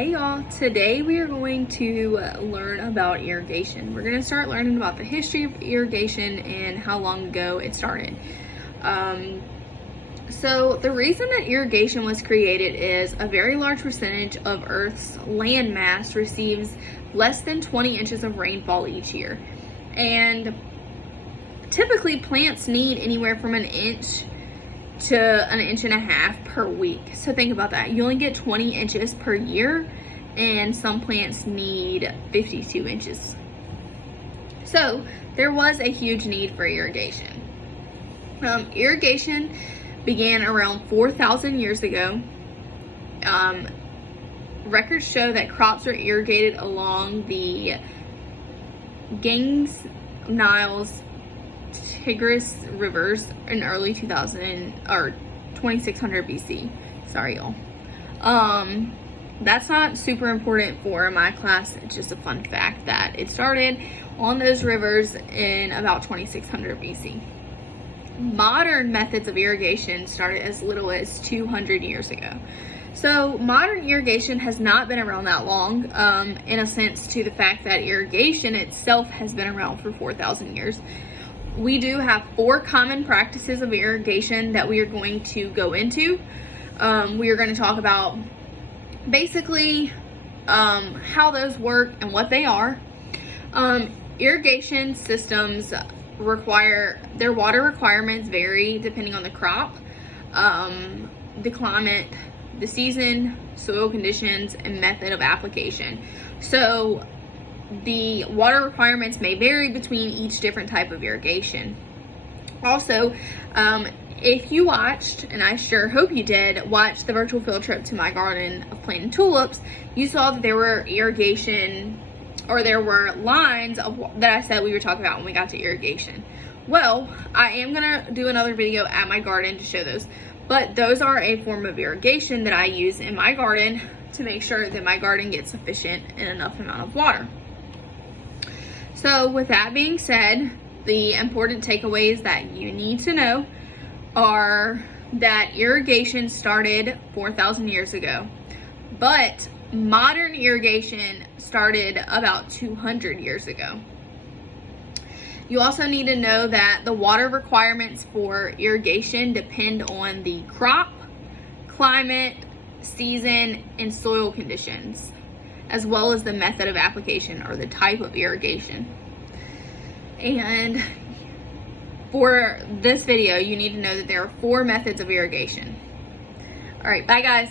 Hey y'all, today we are going to learn about irrigation. We're going to start learning about the history of irrigation and how long ago it started. So the reason that irrigation was created is a very large percentage of Earth's land mass receives less than 20 inches of rainfall each year. And typically plants need anywhere from an inch to an inch and a half per week. So think about that. You only get 20 inches per year, and some plants need 52 inches. So there was a huge need for irrigation. Irrigation began around 4,000 years ago. Records show that crops were irrigated along the Ganges, Niles, Tigris rivers in early 2000 or 2600 BC. Sorry, y'all. That's not super important for my class. It's just a fun fact that it started on those rivers in about 2600 BC. Modern methods of irrigation started as little as 200 years ago. So modern irrigation has not been around that long, in a sense to the fact that irrigation itself has been around for 4,000 years. We do have 4 common practices of irrigation that we are going to go into. We are going to talk about basically how those work and what they are. Irrigation systems their water requirements vary depending on the crop, the climate, the season, soil conditions, and method of application. So the water requirements may vary between each different type of irrigation. Also, if you watched, and I sure hope you did, watch the virtual field trip to my garden of planting tulips, you saw that there were lines that I said we were talking about when we got to irrigation. Well, I am gonna do another video at my garden to show those, but those are a form of irrigation that I use in my garden to make sure that my garden gets sufficient and enough amount of water. So with that being said, the important takeaways that you need to know are that irrigation started 4,000 years ago, but modern irrigation started about 200 years ago. You also need to know that the water requirements for irrigation depend on the crop, climate, season, and soil conditions, as well as the method of application or the type of irrigation. And for this video, you need to know that there are 4 methods of irrigation. All right, bye guys.